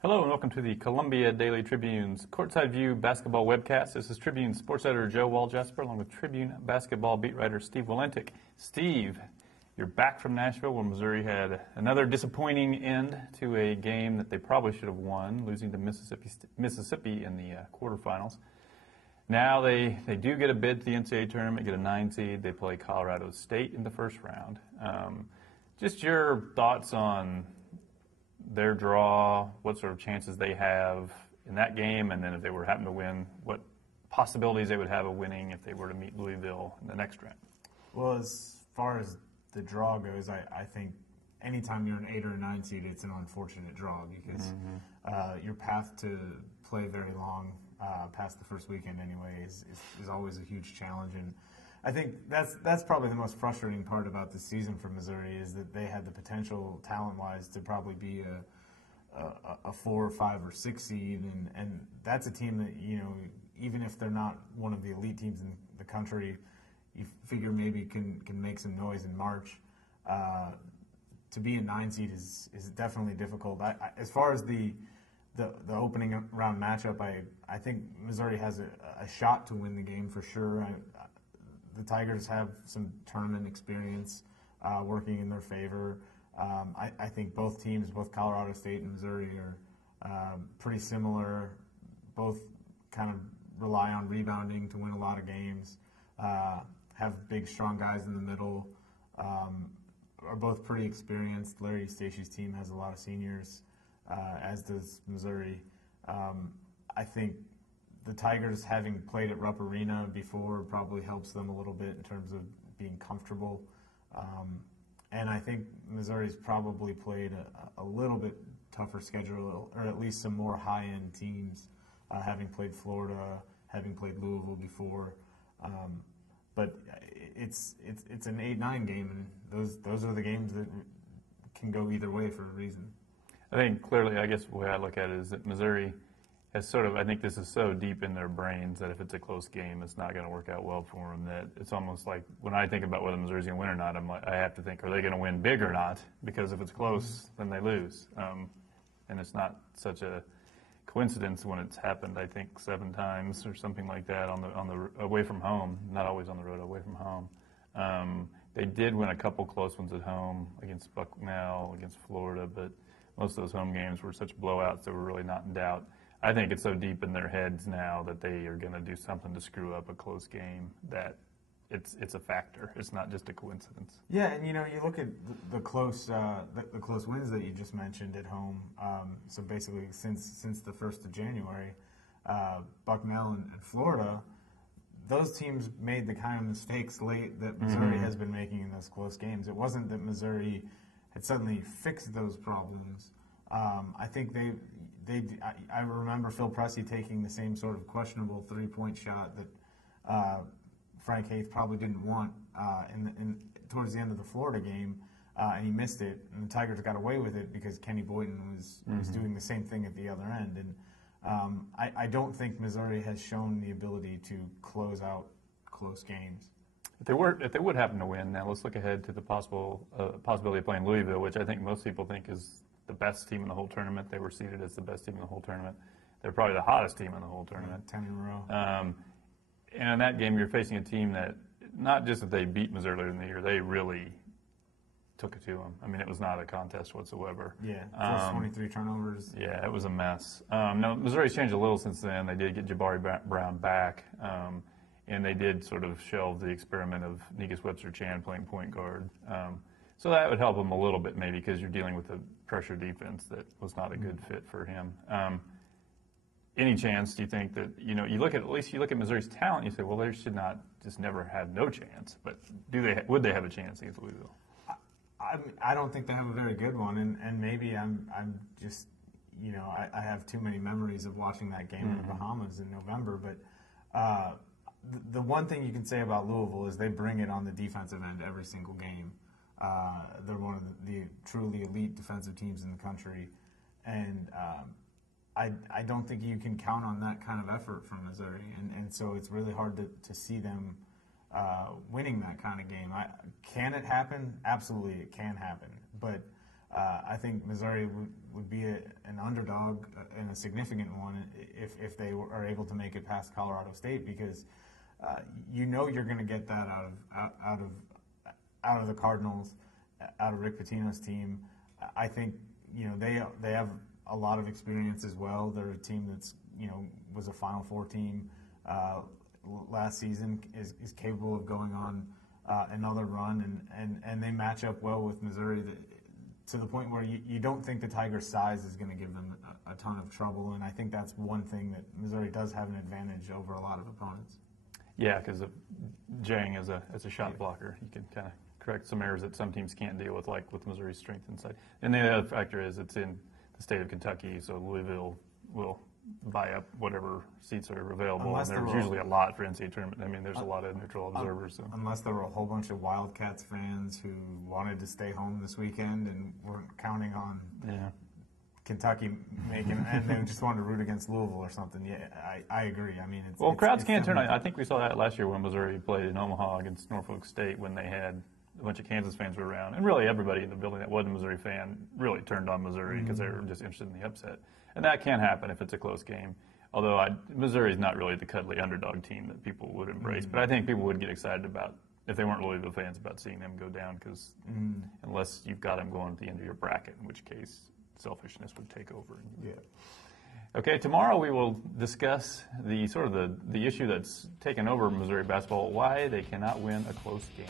Hello and welcome to the Columbia Daily Tribune's Courtside View basketball webcast. This is Tribune sports editor Joe Walljasper along with Tribune basketball beat writer Steve Walentic. Steve, you're back from Nashville where Missouri had another disappointing end to a game that they probably should have won, losing to Mississippi in the quarterfinals. Now they do get a bid to the NCAA tournament, get a 9 seed. They play Colorado State in the first round. Just your thoughts on their draw, what sort of chances they have in that game, and then if they were happen to win, what possibilities they would have of winning if they were to meet Louisville in the next round. Well, as far as the draw goes, I think anytime you're an 8 or a 9 seed, it's an unfortunate draw because your path to play very long, past the first weekend anyway, is always a huge challenge. And I think that's probably the most frustrating part about this season for Missouri is that they had the potential, talent-wise, to probably be a 4, 5, or 6 seed, and that's a team that, you know, even if they're not one of the elite teams in the country, you figure maybe can make some noise in March. To be a 9 seed is definitely difficult. As far as the opening round matchup, I think Missouri has a shot to win the game for sure. The Tigers have some tournament experience working in their favor. I think both teams, both Colorado State and Missouri, are pretty similar. Both kind of rely on rebounding to win a lot of games, have big, strong guys in the middle, are both pretty experienced. Larry Eustachy's team has a lot of seniors, as does Missouri. I think the Tigers, having played at Rupp Arena before, probably helps them a little bit in terms of being comfortable. And I think Missouri's probably played a little bit tougher schedule, or at least some more high-end teams, having played Florida, having played Louisville before. But it's an 8-9 game, and those are the games that can go either way for a reason. I think clearly, I guess the way I look at it is that Missouri has sort of, I think this is so deep in their brains that if it's a close game, it's not going to work out well for them. That it's almost like when I think about whether Missouri's going to win or not, I have to think, are they going to win big or not? Because if it's close, then they lose. And it's not such a coincidence when it's happened, I think, 7 times or something like that on the away from home, not always on the road, away from home. They did win a couple close ones at home against Bucknell, against Florida, but most of those home games were such blowouts that were really not in doubt. I think it's so deep in their heads now that they are going to do something to screw up a close game that it's a factor. It's not just a coincidence. Yeah, and you know, you look at the close wins that you just mentioned at home. So basically, since the 1st of January, Bucknell and Florida, those teams made the kind of mistakes late that Missouri has been making in those close games. It wasn't that Missouri had suddenly fixed those problems. I think I remember Phil Pressey taking the same sort of questionable 3-point shot that Frank Haith probably didn't want towards the end of the Florida game, and he missed it. And the Tigers got away with it because Kenny Boynton was doing the same thing at the other end. And I don't think Missouri has shown the ability to close out close games. If they would happen to win, now let's look ahead to the possibility of playing Louisville, which I think most people think is the best team in the whole tournament. They were seeded as the best team in the whole tournament. They're probably the hottest team in the whole tournament. 10 in a row. And in that game, you're facing a team that, not just that they beat Missouri earlier in the year, they really took it to them. I mean, it was not a contest whatsoever. Yeah, first 23 turnovers. Yeah, it was a mess. Now, Missouri's changed a little since then. They did get Jabari Brown back, and they did sort of shelve the experiment of Negus Webster-Chan playing point guard. So that would help him a little bit maybe because you're dealing with a pressure defense that was not a good fit for him. Any chance, do you think that, you know, you look at Missouri's talent, you say, well, they should not just never have no chance, but would they have a chance against Louisville? I don't think they have a very good one, and maybe I'm just, you know, I have too many memories of watching that game in the Bahamas in November, but the one thing you can say about Louisville is they bring it on the defensive end every single game. They're one of the truly elite defensive teams in the country, and I don't think you can count on that kind of effort from Missouri, and so it's really hard to see them winning that kind of game. Can it happen? Absolutely, it can happen. But I think Missouri would be an underdog and a significant one if they are able to make it past Colorado State, because you know you're going to get that out of the Cardinals, out of Rick Pitino's team. I think they have a lot of experience as well. They're a team that's was a Final Four team last season, is capable of going on another run, and they match up well with Missouri to the point where you don't think the Tigers' size is going to give them a ton of trouble, and I think that's one thing that Missouri does have an advantage over a lot of opponents. Yeah, because Jang as a shot blocker, you can kind of correct some errors that some teams can't deal with, like with Missouri's strength inside. And the other factor is it's in the state of Kentucky, so Louisville will buy up whatever seats are available. Unless and there's usually a lot for NCAA tournament. I mean, there's a lot of neutral observers. So. Unless there were a whole bunch of Wildcats fans who wanted to stay home this weekend and weren't counting on Kentucky making, and they just wanted to root against Louisville or something. Yeah, I agree. I mean, crowds can't turn on. I think we saw that last year when Missouri played in Omaha against Norfolk State, when they had a bunch of Kansas fans were around, and really everybody in the building that wasn't a Missouri fan really turned on Missouri because they were just interested in the upset. And that can happen if it's a close game. Although Missouri is not really the cuddly underdog team that people would embrace. But I think people would get excited about, if they weren't Louisville fans, about seeing them go down, because unless you've got them going at the end of your bracket, in which case selfishness would take over. Yeah. Okay, tomorrow we will discuss the issue that's taken over Missouri basketball, why they cannot win a close game.